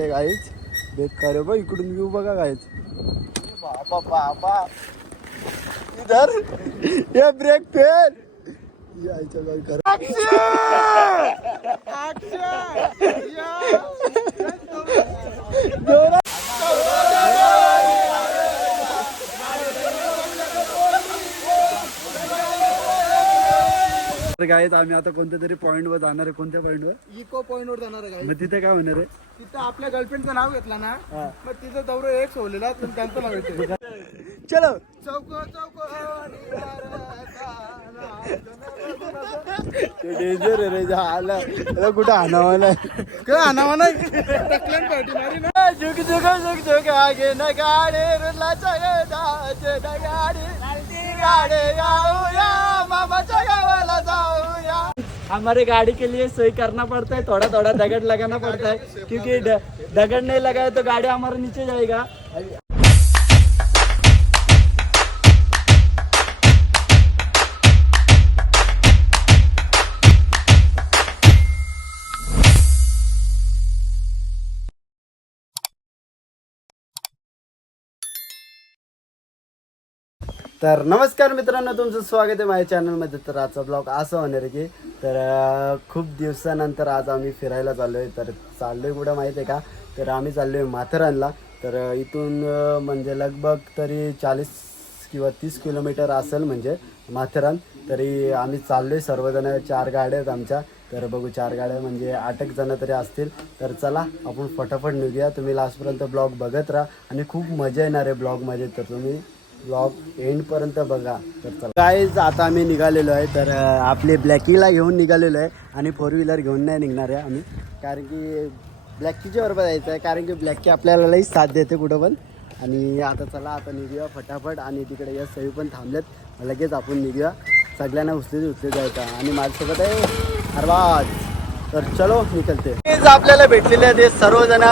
गाईच बेकार बघ इकडून व्ह्यू बघा गाईच बाबा बाबा इधर ये ब्रेक फेल यायच्या गाई खरं तर गाईत आम्ही आता कोणत्या तरी पॉइंट वर जाणार आहे कोणत्या पॉइंट वर? इको पॉइंट वर जाणार आहे मग तिथे काय होणार आहे? तिथं आपल्या गर्लफ्रेंडचं नाव घेतलं ना हा. मग तिचं दौर एक सोडलेला तर त्यांचं नाव येते चलो. चौक चौक डेंजर रे झाला. अरे कुठं आणावाला काय नाव नाही? टकल्यान पार्टी मारी ना. झुक झुक झुक झुक आगे न गाडे रुलाचा न गाडे. गाडे गाऊया मामाच्या गावाला जाऊया हमारे गाड़ी के लिए सही करना पड़ता है थोड़ा थोड़ा दगड़ लगाना पड़ता है क्योंकि दगड़ नहीं लगाए तो गाड़ी हमारा नीचे जाएगा। तर नमस्कार मित्रांनो तुमचं स्वागत आहे माझ्या चॅनलमध्ये तर आजचा ब्लॉग असं होणार आहे की तर खूप दिवसानंतर आज आम्ही फिरायला चाललो आहे तर चाललो आहे कुठं माहीत आहे का? तर आम्ही चाललो आहे माथेरानला. तर इथून म्हणजे लगभग तरी चाळीस किंवा तीस किलोमीटर असेल म्हणजे माथेरान. तरी आम्ही चाललो आहे सर्वजण. चार गाड्या आहेत आमच्या. तर बघू चार गाड्या म्हणजे आठ एक जण तरी असतील. तर चला आपण फटाफट निघूया. तुम्ही लास्टपर्यंत ब्लॉग बघत राहा. आणि खूप मजा येणार आहे ब्लॉगमध्ये तर तुम्ही ब्लॉग एंडपर्यंत बघा. तर काहीच आता आम्ही निघालेलो आहे तर आपले ब्लॅकीला घेऊन निघालेलो आहे आणि फोर व्हीलर घेऊन नाही निघणार आहे आम्ही. कारण की ब्लॅकीच्या बरोबर जायचं आहे कारण की ब्लॅकी आपल्याला लई साथ देते कुठं पण. आणि आता चला आता निघूया फटाफट आणि तिकडे या सई पण थांबलेत. लगेच आपण निघूया. सगळ्यांना उचले उचले जायचं आणि माझ्यासोबत आहे अरबाज तर चलो निकलते. आपल्याला भेटलेले आहे ते सर्वजण.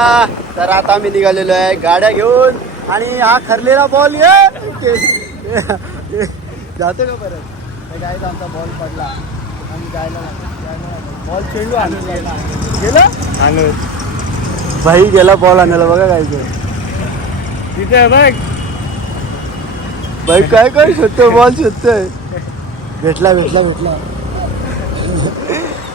तर आता आम्ही निघालेलो आहे. गाड्या घेऊन आणि हा खरलेला बॉल ये. जातो का परत? गायचा आमचा बॉल पडला. आम्ही जायला बॉल चेंडू आणून गेला. गेला? भाई गेला बॉल आणायला. बघा गायचं तिथे बघ. भाई काय काय शोधतोय? बॉल शोधतोय. भेटला भेटला भेटला.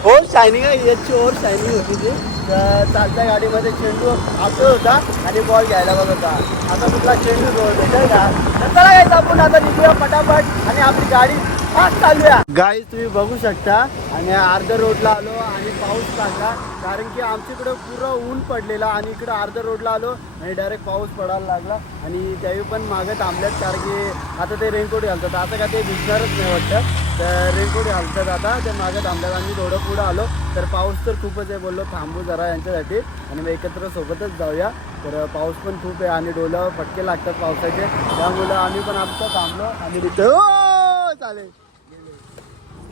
ओर शायनिंग आहे. याची ओर शायनिंग होती ती. तर चालत्या गाडीमध्ये चेंडू आपलं होता आणि बॉल घ्यायला बघ होता. आता तुला चेंडू भेटेल का तर चला गाईज आपण आता निघूया पटापट आणि आपली गाडी गाईज तुम्ही बघू शकता आणि अर्ध्या रोडला आलो आणि पाऊस लागला कारण की आमच्या इकडे पुरा ऊन पडलेला आणि इकडे अर्ध्या रोडला आलो आणि डायरेक्ट पाऊस पडायला लागला. आणि त्यावेळी पण मागं थांबल्यात कारण की आता ते रेनकोट घालतात. आता का ते भिजणारच नाही वाटतं. तर रेनकोट घालतात आता. ते मागं थांबल्यात आणि थोडं पुढं आलो. तर पाऊस तर खूपच आहे बोललो. थांबू जरा यांच्यासाठी. आणि मग एकत्र सोबतच जाऊया. तर पाऊस पण खूप आहे आणि डोलं फटके लागतात पावसाचे. त्यामुळं आम्ही पण आमचं थांबलो आणि तिथं हो, चालेल.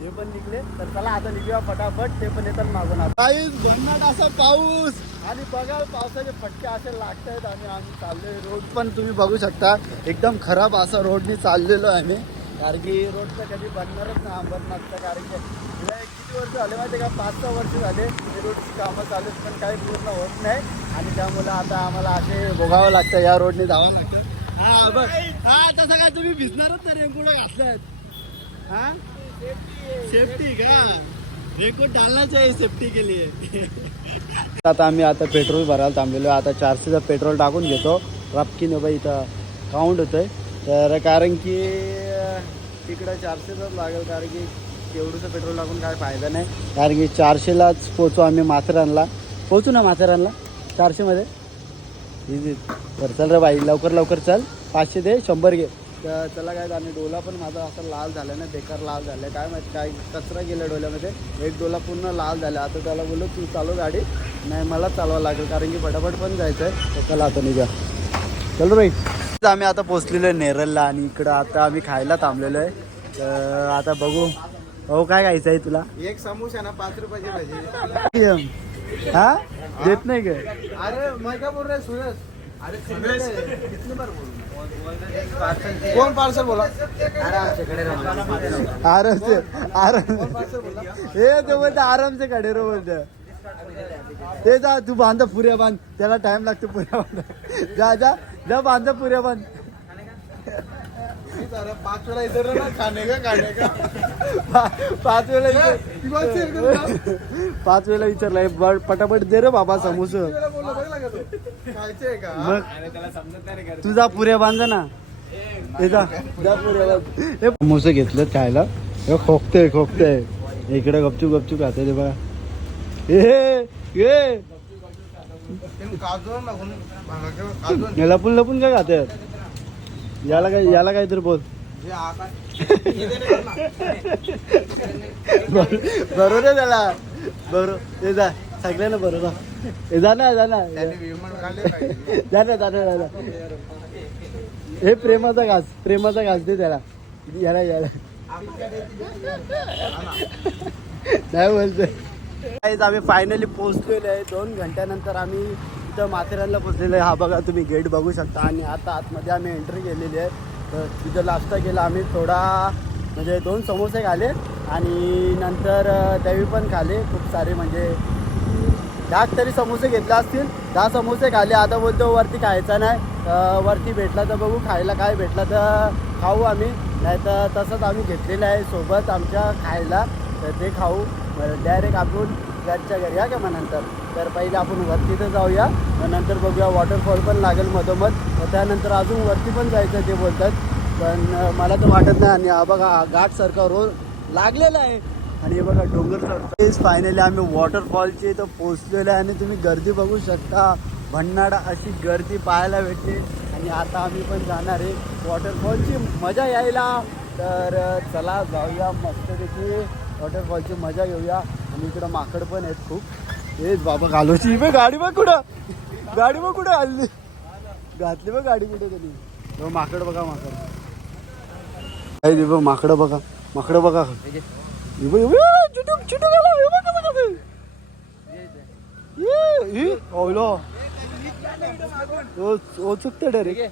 हे पण निघले. तर चला आता निघूया फटाफट. ते पण येतात मागून काहीच भन्नाट असा पाऊस. आणि बघा पावसाचे फटके असे लागत आहेत आणि आम्ही चाललोय रोड. पण तुम्ही बघू शकता एकदम खराब असा रोडनी चाललेलो आहे आम्ही. कारण की रोड तर कधी बनणारच नाही अंबरनाथचं कारण की एक किती वर्ष झाले माहिती का? पाच सहा वर्ष झाले हे रोडची कामं चालू आहेत, पण काही पूर्ण होत नाही. आणि त्यामुळे आता आम्हाला असे भोगावं लागतं या रोडने जावं लागतं. हा बघ. हा तसं काय तुम्ही भिजणारच ना रेनकोट घातलात हा? सेफ्टी का रेकॉर्ड डालना चाहिए सेफ्टी के लिए आता आम्ही आता पेट्रोल भरायला थांबलेलो आहे. आता चारशेचं पेट्रोल टाकून घेतो रपकीनं बाई इथं काउंट होतंय तर कारण की तिकडं चारशेचंच लागेल कारण की एवढंचं पेट्रोल टाकून काय फायदा नाही कारण की चारशेलाच पोचू आम्ही माथेरानला पोचू ना माथेरानला चारशेमध्ये तर चल रे बाई लवकर लवकर चल पाचशे दे शंभर घे तर चला काय आणि डोला पण माझा असा लाल झाला ना बेकार लाल झाला काय माहिती काय कचरा गेला डोल्यामध्ये. एक डोला पूर्ण लाल झाला आता त्याला बोललो तू चालव गाडी. नाही मला चालवावं लागेल कारण की फटाफट पण जायचं आहे तर चला आता निघा. चलो बाई आम्ही आता पोचलेलो आहे नेरलला आणि इकडं आता आम्ही खायला थांबलेलो आहे. तर आता बघू. हो काय खायचं आहे तुला? एक समोसा ना पाच रुपयाची भाजी. हा? देत नाही का? अरे मैं क्या बोल है सूरज अरे कितनी बार बोलूं? कोण पार्सल बोला? आराम से आराम हे तो बोलतो आराम से खडे रो बोलतो. ते जा तू बांध पुऱ्या बांध. त्याला टाइम लागतो पुऱ्या बांध जा जा जा बांध पुऱ्या बांध. पाच वेळा इधर ना खाणे का खाणे का पा- पाच वेळा विचार- पाच वेळा विचारलाय ब- पटापट दे रे बाबा समोस. मग तुझा पुऱ्या बांध ना. समोसे घेतलं खायला हे खोकते खोकते इकडे गपचूप गपचूप खाते ते बघा. ए लपून लपून काय खाते याला काय याला काहीतरी बोल. बरोबर आहे त्याला. बरोबर हे जा. सगळ्यांना बरोबर हे जा ना जा ना. जा ना जा ना जा ना. हे प्रेमाचा घास प्रेमाचा घास दे त्याला. याला याला. नाही बोलतोय. आम्ही फायनली पोहोचलेलो आहे. दोन घंट्यानंतर आम्ही इथं माथेरानला पोहोचलेलो आहे. हा बघा तुम्ही गेट बघू शकता. आणि आता आतमध्ये आम्ही एंट्री केलेली आहे. तर तिथं नाश्ता केला आम्ही. थोडा म्हणजे दोन समोसे खाले आणि नंतर दही पण खाले. खूप सारे म्हणजे दहा तरी समोसे घेतले असतील. दहा समोसे खाले. आता बोलतो वरती खायचा नाही. वरती भेटला तर बघू खायला काय भेटला तर खाऊ आम्ही. नाही तर तसंच आम्ही घेतलेलं आहे सोबत आमच्या खायला. तर ते खाऊ. डायरेक्ट आपण घरच्या घरी या का मग नंतर? तर पहिले आपण वरती तर जाऊया मग नंतर बघूया वॉटरफॉल पण लागेल मधोमध. मग त्यानंतर अजून वरती पण जायचं ते बोलतात. पण मला तर वाटत नाही. आणि हा बघा घाटसारखा रोज लागलेला आहे. आणि हे बघा डोंगर फायनली आम्ही वॉटरफॉलचे इथं पोहोचलेलो आहे. आणि तुम्ही गर्दी बघू शकता. भन्नाडा अशी गर्दी पाहायला भेटते. आणि आता आम्ही पण जाणार आहे. वॉटरफॉलची मजा यायला. तर चला जाऊया मस्तपैकी. वॉटरफॉलची मजा घेऊया. आणि इकडं माकड पण आहेत खूप. तेच बाबा घालवची बघ गाडी बघ कुठं. गाडी बघ कुठं घालली घातली बघ गाडी कुठे कधी माकड बघा माकड. काय रे बघ माकडं बघा. माकडं बघा. हे ये, हे, ओ डायरेक्ट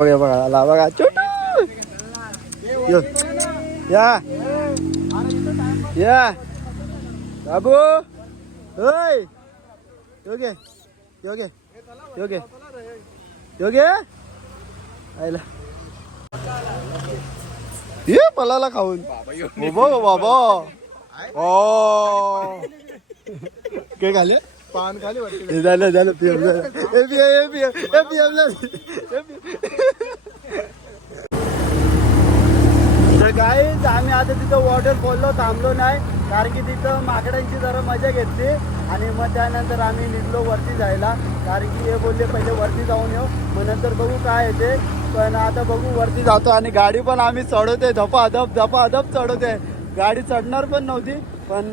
बघा बघा आला बघा छोटू यो. या. बाबू. ओय. योगे. योगे. योगे. योगे. आयला. ये पलाला खाऊन. बाबा बाबा ओ. काय खाले पान खाली वाटते. झालं झालं पीएम झालं हे पीएम हे पीएम हे पीएम झालं तर आम्ही आता तिथं वॉटरफॉलला थांबलो नाही कारण की तिथं माकडांची जरा मजा घेतली. आणि मग त्यानंतर आम्ही निघलो वरती जायला. कारण की हे बोलले पहिले वरती जाऊन येऊ मग नंतर बघू काय येते. पण आता बघू वरती जातो आणि गाडी पण आम्ही चढवते धपा धपाधप धपा अधप चढवते गाडी चढणार पण नव्हती पण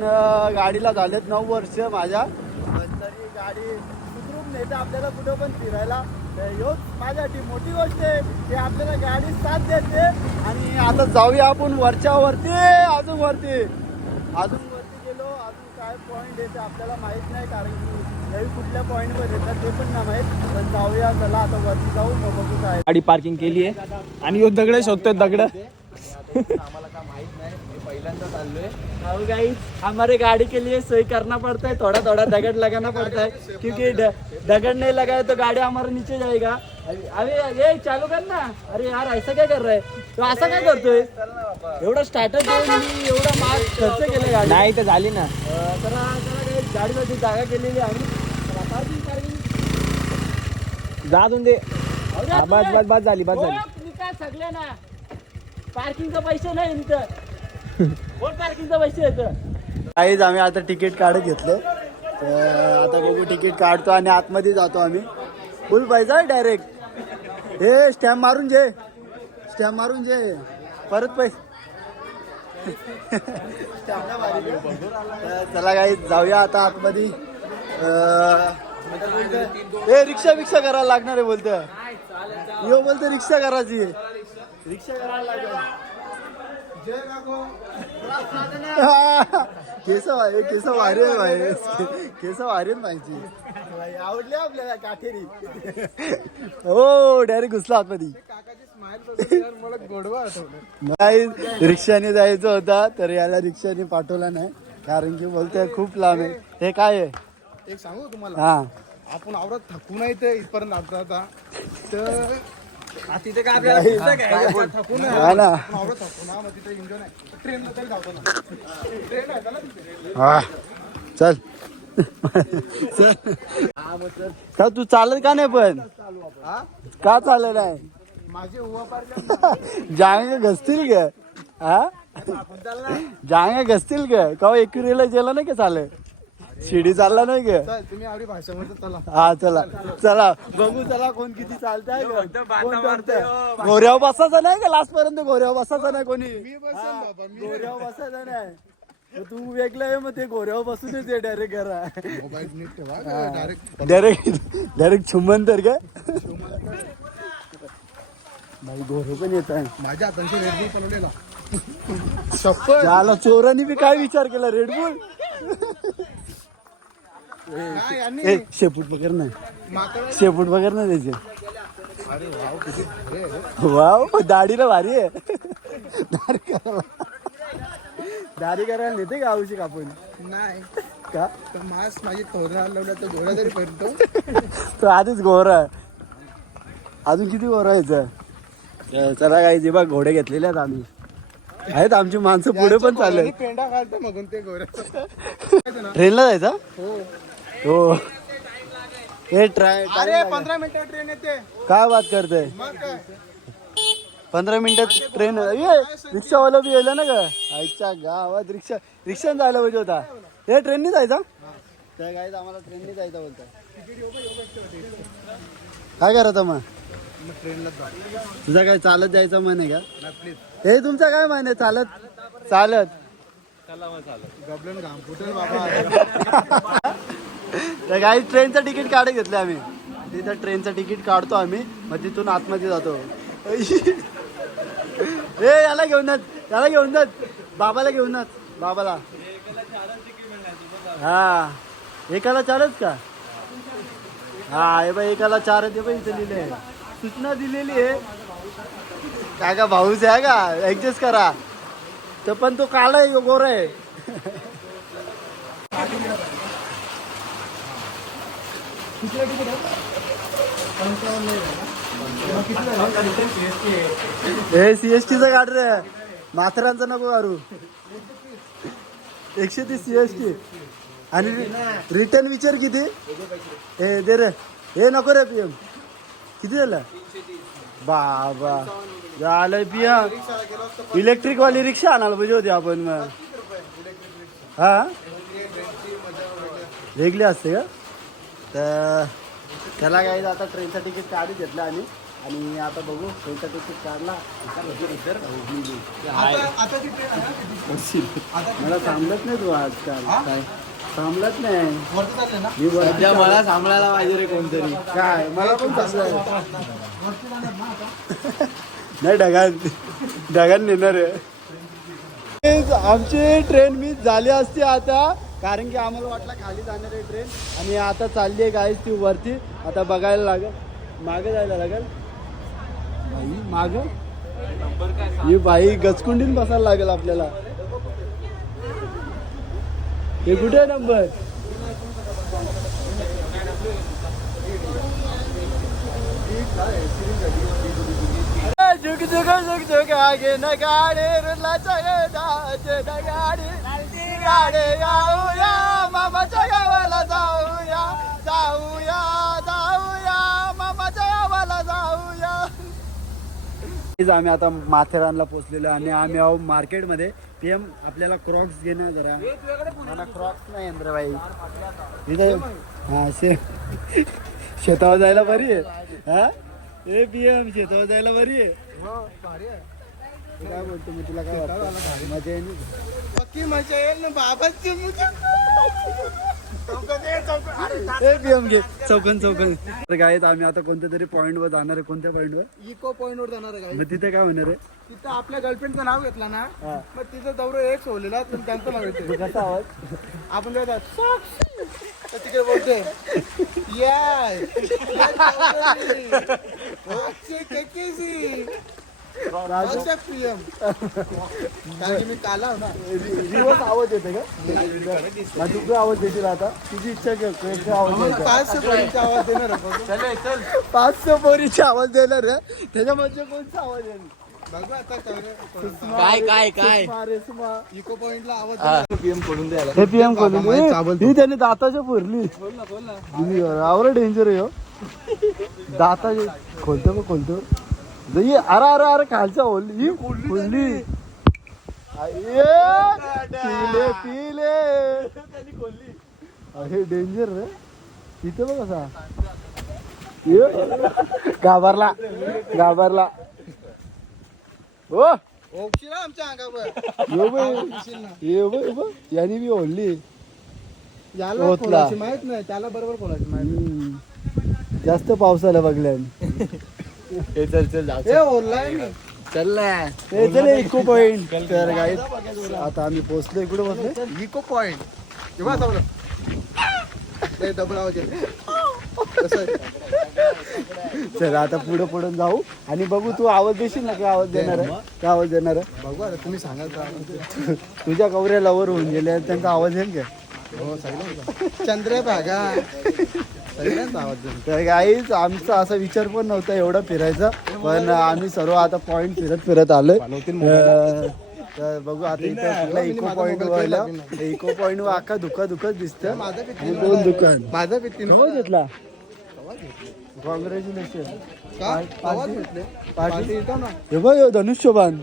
गाडीला झालेत नऊ वर्ष माझ्या. तरी गाडी सुखरूप नेते आपल्याला कुठं पण फिरायला तर ह्योच माझ्यासाठी मोठी गोष्ट आहे की आपल्याला गाडी साथ देते. आणि आता जाऊया आपण वरच्या वरती अजून वरती. अजून वरती गेलो अजून काय पॉईंट येते आपल्याला माहीत नाही कारण की नवी कुठल्या पॉईंटवर येतात ते पण नाही माहीत. पण जाऊया चला आता वरती जाऊ. मग बघू काय. गाडी पार्किंग केली आहे. आणि यो दगड शोधतोय दगड. आम्हाला काय माहीत नाही मी पहिल्यांदा हाउ गाइस हमारे गाड़ी के लिए सही करना पड़ता है थोड़ा थोड़ा दगड़ लगाना पड़ता है क्योंकि दगड़ नहीं लगाए तो गाड़ी हमारे नीचे जाएगा। अरे ये चालू कर ना। अरे यार ऐसा क्या कर रहा है? तो असा काय करतोय एवढा स्टार्टर देऊन मी एवढा मार्क खर्च केला गाडी नाही तर झाली ना. तर गाडीसाठी जागा केलेली आहे. जा दे. जाऊ दे हा, बस. बस बस झाली बस झाली. हो, मी काय सगळे ना पार्किंगचा पैसे नाही इथं. काहीच आम्ही आता तिकीट काढत घेतलं. तर आता बघू तिकीट काढतो आणि आतमध्ये जातो आम्ही. फुल पैसा डायरेक्ट हे स्टॅम्प मारून जे स्टॅम्प मारून जे परत पैसे. चला काही जाऊया आता आतमध्ये. ए हे रिक्षा बिक्षा करायला लागणार आहे बोलतं. यो बोलतो रिक्षा करायची. रिक्षा करायला लागेल. केस वारे केस वारे आहे भाई केस वारे भाई, आवडले आपल्याला काठेरी. हो डायरेक्ट घुसला आतमध्ये. नाही रिक्षाने जायचं होता तर याला रिक्षाने पाठवला नाही. कारण की बोलतोय खूप लांब आहे. हे काय आहे? एक सांगू तुम्हाला? हा. आपण आवडत थकू नाही ते इथपर्यंत आता. तर तिथे काय नाही. थकू हा ना. आपण आवडत थकू ना मग तिथे एन्जॉय नाही ट्रेनला तरी जातो ना. ट्रेन आहे ना तिथे? हा. चल. चल. तू चालत का नाही पण? हा? का चालत नाही? माझे उभा पारले जांगे घसतील ग. हा? जांगे घसतील ग. का एकविरेला गेला नाही का चालत? शिडी चालला नाही ग चल तुम्ही आवडी भाषा म्हणतो चला. हा चला. चला. बघू चला कोण किती चालताय. गोऱ्यावर बसायचा नाही का लास्ट पर्यंत गोऱ्यावर बसायचा नाही कोणी? मी बसेल बाबा मी. गोऱ्यावर बसायचा नाही. तू वेगळं आहे मग ते गोऱ्यावर बसूनच ये डायरेक्ट ठेवा डायरेक्ट डायरेक्ट डायरेक्ट छुमन तर काय भाई गोरे पण येत आहे माझ्या हातांशी रेडबुल पलवलेला चोरांनी बी काय विचार केला? रेडबुल नाही ए शेपूट पकड ना माकड? शेपूट पकड ना त्याचे. वाव दाढीला भारी आहे. दाढी करायला. दाढी करायला नेते का औषध आपण नाही. का? मास माझी तोरण लावला तर पडतो तो आधीच गोरा आहे. अजून किती गोरा यायचं चला काही जे बघ घोडे घेतलेले आहेत आम्ही. आहेत आमची माणसं पुढे पण चालले पेंडा घालतो मग ते गोऱ्या ट्रेनला जायचं? हो. हो. हे ट्राय अरे पंधरा मिनिटं ट्रेन येते. काय बात करते मग काय? पंधरा मिनिटात ट्रेन ये रिक्षावाला बी येलं ना का आईच्या गावात रिक्षा रिक्षाने जायला पाहिजे होता. हे ट्रेननी जायचा? त्या गाईत आम्हाला ट्रेननी जायचं बोलता काय करायचं मग? तुझा काय चालत जायचं मन आहे का हे तुमचा काय मन आहे चालत. चालत. त्या गाडी तर काही ट्रेनचं तिकीट काढत घेतलं आम्ही. तिथं ट्रेनचं तिकीट काढतो आम्ही मग तिथून आतमध्ये जातो. ए याला घेऊन जात याला घेऊन जात. बाबाला घेऊन जात बाबाला. हा. एकाला चारच का? हा हे बाई एकाला चार ते बाई इथं लिहिले सूचना दिलेली आहे. काय का भाऊच आहे का? ऍडजस्ट करा. तर पण तो काळा आहे गोरा आहे. हे सीएसटीचं काढ रे. माथरांचं नको काढू एकशे तीस सीएसटी आणि रिटर्न विचार किती? हे दे रे. हे नको रे पीएम किती झालं? बाबा. झालं पीएम इलेक्ट्रिक वाली रिक्षा आणायला पाहिजे होती आपण मग. हा? वेगळी असते का? तर त्याला काय आता ट्रेनचं तिकीट काढून घेतलं आम्ही. आणि आता बघू ट्रेनचं तिकीट काढला. आता आता ती ट्रेन आहे ना? मला थांबलत नाही. तू आजकाल काय थांबलत नाही मला सांभाळायला पाहिजे रे कोणतरी. काय? मला पण आता? नाही ढगान ढगान नेणार आहे. तेच आमची ट्रेन मिस झाली असती आता. कारण की आम्हाला वाटलं खाली जाणार आहे ट्रेन आणि आता चालली आहे गाईच ती वरती. आता बघायला लागेल. मागे जायला लागेल. बाई माग? ही बाई गचकुंडीन बसायला लागेल आपल्याला. हे कुठे आहे नंबर झुक झुक झुक झुक आगे न गाडे न गाडी गाडे जाऊया मामाच्या गावाला जाऊया जाऊया जाऊया मामाच्या गावाला जाऊया. आम्ही आता माथेरानला पोहोचलेलो आणि आम्ही आहो मार्केटमध्ये. पीएम आपल्याला क्रॉक्स घेणं जरा. मला क्रॉक्स नाही यंत्र बाई इथे हा शे शेतावर जायला बरी आहे. हा? ए पीएम शेतावर जायला बरी आहे. हो आहे. काय बोलतो मी तुला काय वाटतं? मजा येईल पक्की मजा येईल ना बाबाची घे चौकन चौकन. तर काय आम्ही आता कोणत्या तरी पॉईंट वर जाणार आहे कोणत्या पॉईंट वर? इको पॉइंट वर जाणार आहे मग तिथे काय होणार आहे? तिथं आपल्या गर्लफ्रेंडचं नाव घेतलं ना. मग तिचं दौरा एक सोडलेला तर त्यांचं नाव येते कसा आवाज? आपण काय तिकडे बोलते याय. राजू अच्छा, प्रियम कारण की मी काला ना रिवर्स आवाज येते का आवाज देतील आता तुझी इच्छा घे आवाज द्यायचा पाच आवाज देणार आहे बघू. पाचशे पोरीची आवाज देणार आहे त्याच्यामध्ये कोणता आवाज येईल बघू आता काय काय. इको पॉइंटला आवाज देणार. हे पीएम ही त्याने दाताच्या ना आवड डेंजर आहे हो दाताचे खोलतो का खोलतो दही अरे अरे अरे खालच्या ओली ही खोलली पिले पिले. हे डेंजर रे. इथे बघ ये, घाबरला घाबरला. हो आमच्या अंगावर. याने मी ओढली याला माहीत नाही त्याला बरोबर कोणाची माहीत. जास्त पावसाला बघल्यान. हे चल चल चल. ना. चले इको पॉइंट. तर गाईज आता आम्ही पोहोचलो इकडे पोहोचलो इको पॉइंट. आहे? चल आता पुढे पुढे जाऊ. आणि बघू तू आवाज देशील ना काय आवाज देणार आहे? काय आवाज देणार आहे? बघू आता तुम्ही सांगाल का तुझ्या कवऱ्या लवर होऊन गेल्या त्यांचा आवाज येईल का? हो सगळ्यांचा चंद्र भागा तर गाईज आमचा असा विचार पण नव्हता एवढा फिरायचा पण आम्ही सर्व आता पॉइंट फिरत फिरत आलोय. तर बघू आता इथं कुठला इको पॉइंट वळला इको पॉइंट वर अख्खा दुखा दुखत दिसतं दोन दुकान. माझा पित्ती हो घेतला? कॉंग्रॅच्युलेशन हे बघ ह्यो धनुष्यबाण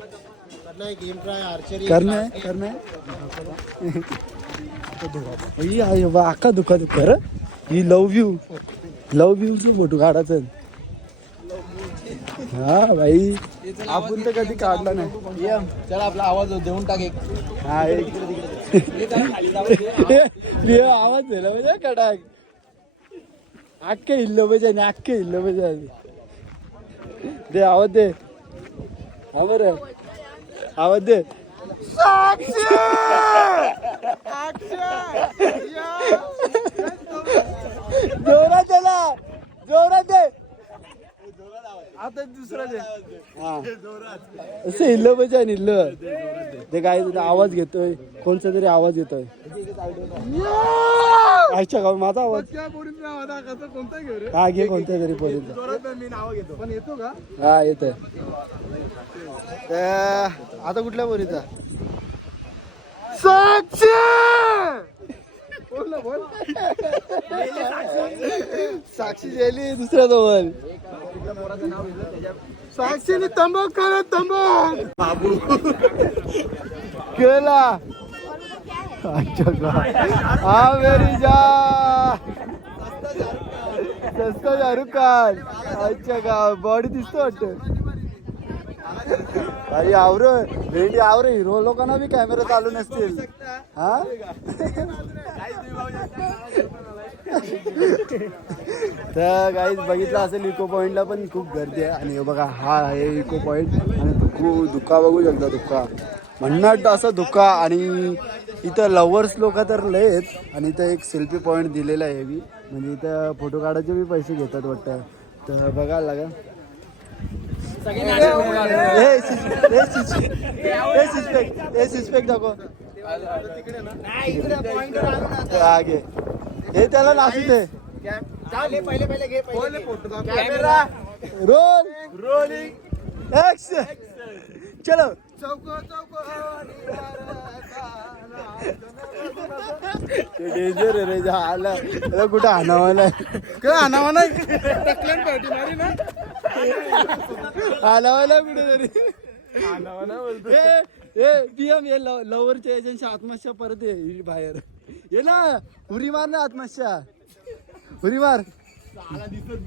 करणे करणे. अख्खा दुखा दुखा ही लव यू लव यू ची फोटो काढायचं हा भाई. आपण तर कधी काढला नाही. चल आपला आवाज देऊन टाक एक. हा एक. आवाज दिला म्हणजे कडाक. अख्खे हिल्लो पाहिजे आणि अख्खे हिल्लो पाहिजे दे आवाज दे. हा बरं. आवाज दे. जोरात त्याला जोरात दे. आता दुसरा दे. हा. असं हिल्लं पाहिजे आणि हिल्लं. ते काय आवाज घेतोय कोणचा तरी आवाज येतोय. आयच्या गाव माझा आवाज. हा घे कोणत्या तरी पर्यंत जोरात मी नाव घेतो. पण येतो का? हा येतोय. आता कुठल्या पोरीचा? साक्षी! बोल ना बोल. साक्षी गेली दुसऱ्या जवळ साक्षीने तंबाखू खाला बाबू केला. हा मेरी जा. सस्ता शाहरुख खान. अच्छा का बॉडी दिसतो वाटत. अरे आवर भेंडी आवर हिरो लोकांना बी कॅमेरा चालू नसतील. हा? तर काही बघितलं असेल इको पॉईंटला पण खूप गर्दी आहे. आणि बघा हा आहे इको पॉईंट आणि खूप धुका बघू शकता धुका. म्हणणार असं धुका आणि इथं लवर्स लोक तर लय आहेत. आणि इथं एक सेल्फी पॉईंट दिलेला आहे मी म्हणजे इथं फोटो काढायचे बी पैसे घेतात वाटतं. तर बघायला लागा. दाखव. हा, हे त्याला नाचू दे पहिले पहिले घे पहिले फोटो कॅमेरा रोल रोलिंग चलो. चौक चौक डेंजर आहे रे त्याला कुठं आणावाला काय आणावा नाही? टकल्यान पार्टी मारी ना. आणावाला कुठे तरी. ए ए पीएम हे लवरच्या एजन्सी आत्महत्या परत ये ही बाहेर. ये ना उरी मार ना आत्महत्या. उरी मार.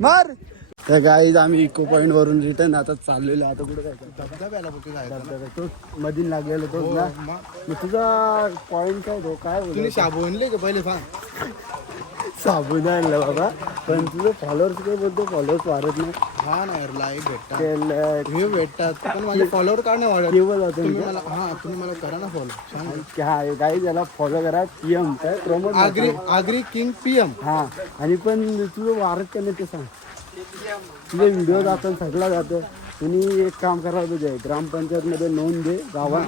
मार. तर गाईज आम्ही इको पॉइंट वरून रिटर्न आता चाललेलो आता कुठे काय धबधब्याला कुठे जायचं ना? तोच मधील लागलेला तोच हो, ना. मग मग तुझा पॉइंट काय तो? काय तुम्ही शाबू आणले का पहिले? सांग. साबून आणलं बाबा. पण तुझं फॉलोअर्स काय बोलतो? फॉलोअर्स वाढत नाही. हा ना यार लाईक भेटतात. केलं- हे भेटतात. पण माझे फॉलोअर का नाही वाढत? केवळ जातो तुम्ही मला हा तुम्ही मला करा ना फॉलो सांग. काय गाई त्याला फॉलो करा. पीएम काय? Promote Agri Agri king PM हा आणि पण तुझं वारत का नाही ते सांग. तुझे व्हिडिओ जातात सगळा जातं. तुम्ही एक काम करा तुझे ग्रामपंचायत मध्ये नोंद दे गावात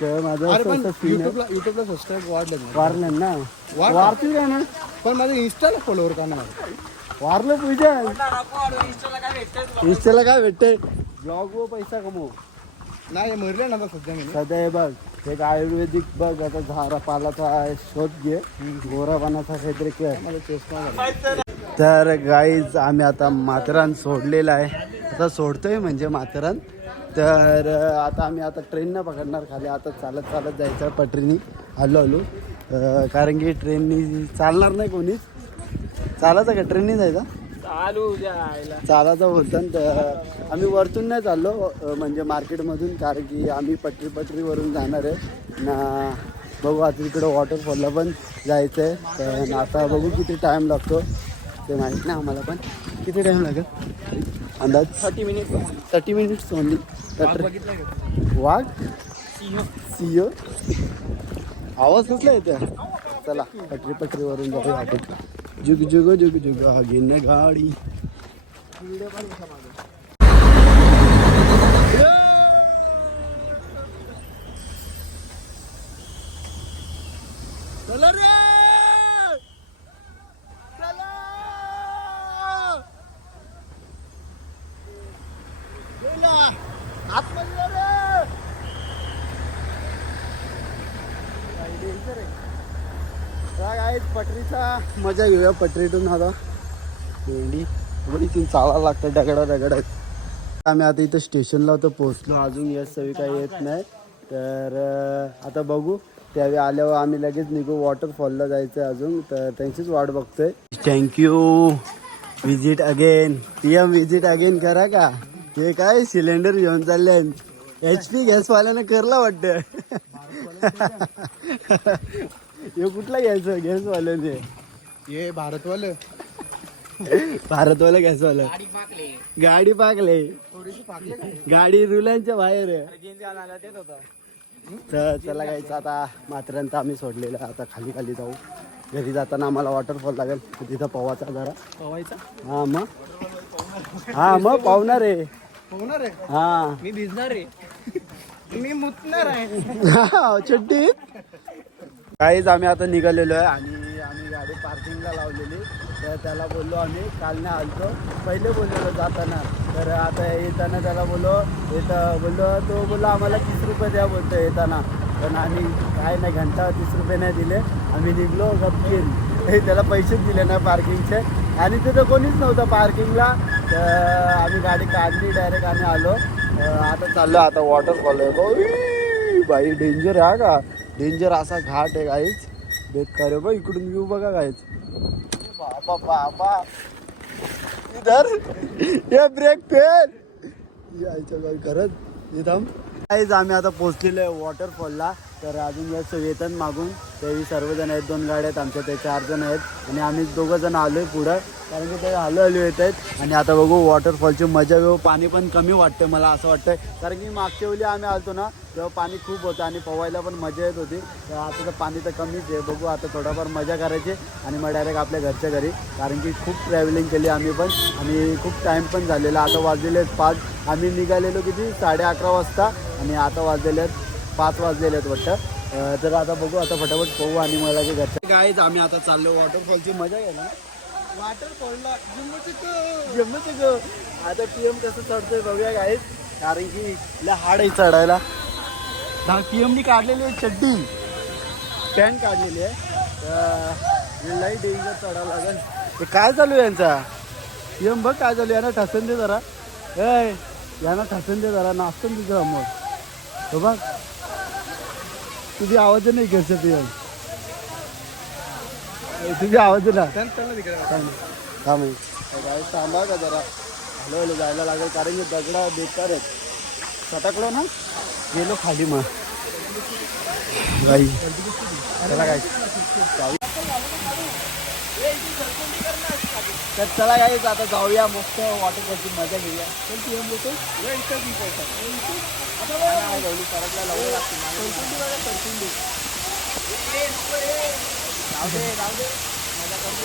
तर माझं अरे असं पण असं scene आहे. युट्यूबला युट्यूबला सबस्क्राईब वाढलं ना वारलं ना. वारतील का ना. पण माझं इन्स्टाला फॉलोवर का नाही? वारलं पूजा इंस्टाला काय भेटते? ब्लॉग व पैसा कमव. नाही मरले ना आता सध्या मी. सध्या हे बघ एक आयुर्वेदिक बघ आता झाडा पालाचा शोध घे. गोरापानाचा काहीतरी कर. माझा चष्मा झाला तर गाईज आम्ही आता माथेरान सोडलेलं आहे. आता सोडतोय म्हणजे माथेरान तर आता आम्ही आता ट्रेननं पकडणार खाली आता चालत चालत जायचं पटरीनी आलो आलो अं, कारण की ट्रेननी चालणार नाही कोणीच. चालायचं का? ट्रेननी जायचं? चालायचं होतं. तर आम्ही वरतून नाही चाललो म्हणजे मार्केटमधून कारण की आम्ही पटरी पटरीवरून जाणार आहे. ना बघू आता तिकडं वॉटरफॉलला पण जायचं आहे तर आता बघू किती टाईम लागतो. ते माहीत नाही आम्हाला पण. किती टाईम लागेल? अंदाज? Thirty minute thirty minutes only वाघ सिओ आवाज कसला येते चला पटरी पटरीवरून जाऊया आपण. जुग जुग जुग जुग न गाडी चला रे चला गेला. आतमध्ये जा रे. काही danger आहे. चला guys, पटरीचा मजा घेऊया पटरीतून आता. भेंडी इथून चालायला लागतं दगडा दगडात आम्ही आता इथं स्टेशनला तर पोहोचलो. अजून यश सवी काही येत नाही. तर आता बघू. त्यावेळी आल्यावर आम्ही लगेच निघू. वॉटरफॉलला जायचं आहे अजून. तर त्यांचीच वाट बघतोय. Thank you visit again P M visit again करा का? हे काय सिलेंडर घेऊन चालले एच पी गॅसवाल्यानं करला वाटतं. हे कुठला घ्यायचं गॅसवाल्याने. हे भारतवालं. भारतवाला गॅसवाला गाडी पाकले. गाडी रुलांच्या बाहेर आहे. तर चला गायचं आता मात्रांत आम्ही सोडलेलं आहे. आता खाली खाली जाऊ. घरी जाताना आम्हाला वॉटरफॉल लागेल. तिथं पवाचा जरा. पवायचा? हा मग? हा मग पावणार आहे. आहे? हा. मी भिजणार रे मी मुतणार आहे. हा, चड्डीत काहीच आम्ही आता निघालेलो आहे आणि कालना लावलेली. तर त्याला बोललो आम्ही कालना आलतो. पहिले बोललेलो जाताना. तर आता येताना त्याला बोललो येतं बोललो तो बोललो आम्हाला तीस रुपये द्या बोलतो येताना. पण आम्ही काय नाही घंटा तीस रुपये नाही दिले. आम्ही निघलो गपकीन त्याला पैसेच दिले नाही पार्किंगचे. आणि तिथं कोणीच नव्हतं पार्किंगला. तर आम्ही गाडी काढली डायरेक्ट आम्ही आलो. आता चाललो आता वॉटरफॉल आहे. बाई डेंजर आहे हा का? डेंजर असा घाट आहे काहीच देख आहे बा इकडून व्ह्यू बघा काहीच बाबा बाबा इधर ये ब्रेक फेल। यायचं काय करत इथं आम्ही आता पोहोचलेलो आहे वॉटरफॉलला तर अजून याचं वेतन मागून तेही सर्वजण आहेत दोन गाड्या आहेत आमच्या ते चार जण आहेत. आणि आम्ही दोघं जण आलोय पुढं कारण की ते हलू येत आहेत. आणि आता बघू वॉटरफॉलची मजा घेऊ पाणी पण कमी वाटतं मला असं वाटतंय. कारण की मागच्या वेळी आम्ही आलतो ना तेव्हा पाणी खूप होतं आणि पोवायला पण मजा येत होती. तर आता तर पाणी तर कमीच आहे. बघू आता थोडाफार मजा करायची आणि मग डायरेक्ट आपल्या घरच्या घरी. कारण की खूप ट्रॅव्हलिंग केली आम्ही पण. आणि खूप टाईम पण झालेला. आता वाजलेले आहेत पाच. आम्ही निघालेलो किती? साडे अकरा वाजता. आणि आता वाजलेले आहेत पाच वाजलेले आहेत वाटतं. तर आता बघू आता फटाफट पोहू आणि मला की घरच्या गाईज आम्ही आता चाललो वॉटरफॉलची मजा घ्यायला वॉटरफॉलला जमत ग आता पी एम कसं चढतोय बघूया गाईज कारण की लय हाड आहे चढायला. पी एमनी काढलेली आहे चड्डी. पॅन्ट काढलेली आहे. तर लई डेंजर चढावं लागेल. हे काय चालू आहे यांचा? पी एम बघ काय चालू आहे. यांना ठसन दे जरा. ए यांना ठसन दे जरा. नाचतं तुझं समोर हो बघ. तुझी आवाज नाही घरचं एम तुझी आवाज ना. त्यांना तिकडे काय माहीत काय थांबा का जरा? हळू हळू जायला लागेल कारण की दगडा बेकार आहेत. सटकलो ना? गेलो खाली मग. गाई काय तर चला गाईच आता जाऊया मस्त वॉटर पार्कची मजा घेऊया. चल तू येऊन बोलतो ये इथं बी बोलतो. आता बघा. ना, गवली परतला लावू लागते. दे, जाऊ दे. मजा करतो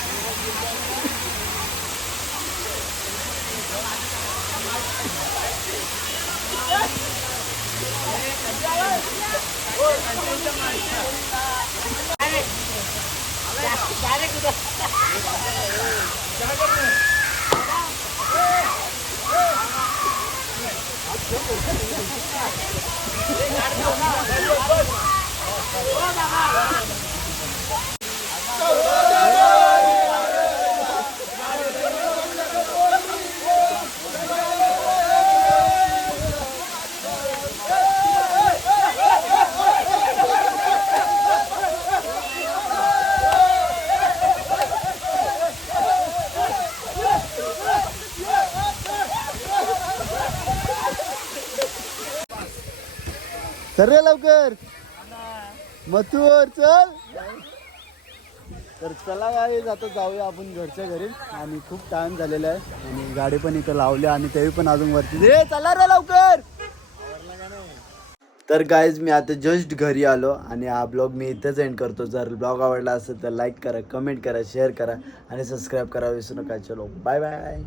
Oh, my God. चल रे लवकर. मथूवर चल. तर चला गाडी आता जाऊया आपण घरच्या घरी. आणि खूप टाइम झालेला आहे. आणि गाडी पण इथं लावली आणि तेही पण अजून वरती. रे चला रे लवकर. तर गाईज मी आता जस्ट घरी आलो आणि हा ब्लॉग मी इथेच एंड करतो. जर ब्लॉग आवडला असेल तर लाईक करा कमेंट करा शेअर करा आणि सबस्क्राईब करा. विसरू नका. चलो बाय बाय